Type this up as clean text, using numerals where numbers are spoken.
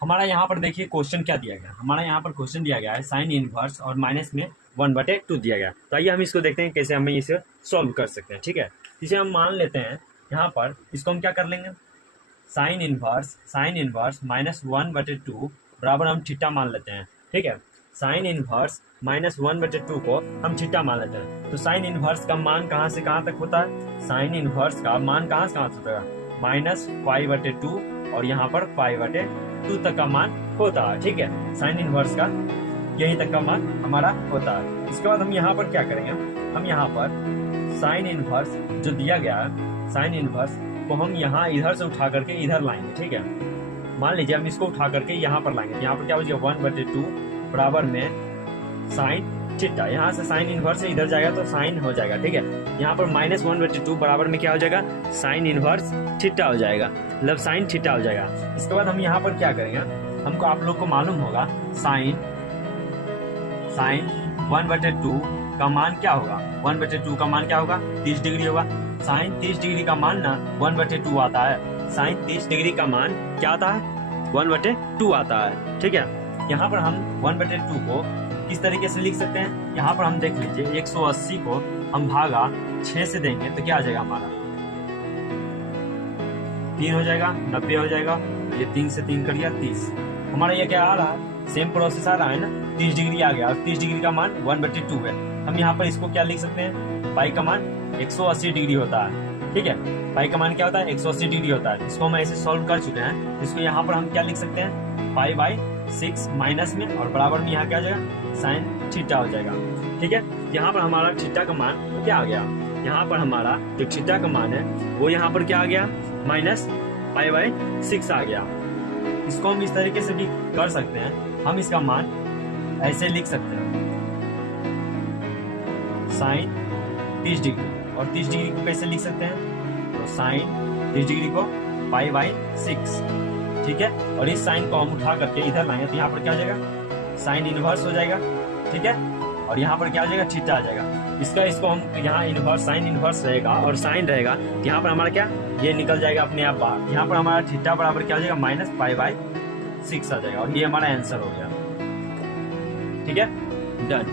हमारा यहाँ पर देखिए क्वेश्चन क्या दिया गया, हमारा यहाँ पर क्वेश्चन दिया गया है साइन इनवर्स और माइनस में 1/2 दिया गया। तो आइए हम इसको देखते हैं कैसे हम इसे सॉल्व कर सकते हैं। ठीक है, इसे हम मान लेते हैं यहाँ पर, इसको हम क्या कर लेंगे, साइन इनवर्स -1/2 बराबर हम थीटा मान लेते हैं। ठीक है, साइन इनवर्स -1/2 को हम थीटा मान लेते हैं। तो साइन इनवर्स का मान कहाँ से कहाँ तक होता है, साइन इनवर्स का मान कहाँ से कहाँ तक होता है, -π/2 और यहाँ पर π/2 तक का मान होता है। ठीक है, साइन इनवर्स का यही तक का मान हमारा होता है। इसके बाद हम यहाँ पर क्या करेंगे, हम यहाँ पर साइन इनवर्स जो दिया गया है, साइन इनवर्स को हम यहाँ इधर से उठा करके इधर लाएंगे। ठीक है, मान लीजिए हम इसको उठा करके यहाँ पर लाएंगे, यहाँ पर क्या हो जाएगा 1/2 बराबर में साइन थीटा, यहाँ से साइन इनवर्स से इधर जाएगा तो साइन हो जाएगा। ठीक है, यहाँ पर -1/2 बराबर में क्या हो जाएगा, साइन इनवर्स थीटा हो जाएगा, मतलब साइन थीटा हो जाएगा। इसके बाद हम यहाँ पर क्या करेंगे, हमको आप लोग को मालूम होगा साइन 1/2 का मान क्या होगा, 1/2 का मान क्या होगा, 30 डिग्री होगा। साइन 30 डिग्री का मान ना 1/2 आता है, साइन 30 डिग्री का मान क्या आता है, 1/2 आता है। ठीक है, यहाँ पर हम 1/2 को किस तरीके से लिख सकते हैं, यहाँ पर हम देख लीजिए 180 को हम भागा 6 से देंगे तो क्या आ जाएगा हमारा, 3 हो जाएगा, 90 हो जाएगा, ये 3 से 3 कर दिया 30। हमारा ये क्या आ रहा है, सेम प्रोसेस आ रहा है ना, 30 डिग्री आ गया और 30 डिग्री का मान 1/2 है। हम यहाँ पर इसको क्या लिख सकते हैं, पाई का मान 180 डिग्री होता है। ठीक है, पाई का मान क्या होता है, 180 डिग्री होता है। इसको हम ऐसे सॉल्व कर चुके हैं, इसको यहाँ पर हम क्या लिख सकते हैं, π/6 माइनस में और बराबर में यहाँ क्या आ जाएगा, साइन थीटा हो जाएगा। ठीक है, यहाँ पर हमारा थीटा का मान क्या आ गया, यहाँ पर हमारा जो थीटा का मान है वो यहाँ पर क्या आ गया, -π/6 आ गया। इसको हम इस तरीके से भी कर सकते हैं, हम इसका मान ऐसे लिख सकते हैं, साइन 30 डिग्री और 30 डिग्री को कैसे लिख सकते हैं, तो साइन 30 डिग्री को π/6। ठीक है, और इस साइन को हम उठा करके इधर लाएंगे तो यहाँ पर क्या हो जाएगा, साइन इनवर्स हो जाएगा। ठीक है, और यहाँ पर क्या आ जाएगा, थीटा आ जाएगा। इसको हम यहाँ इनवर्स, साइन इनवर्स रहेगा और साइन रहेगा, यहाँ पर हमारा क्या, ये निकल जाएगा अपने आप बाहर। यहाँ पर हमारा थीटा बराबर क्या हो जाएगा, -π/6 आ जाएगा और ये हमारा आंसर हो गया। ठीक है, डन।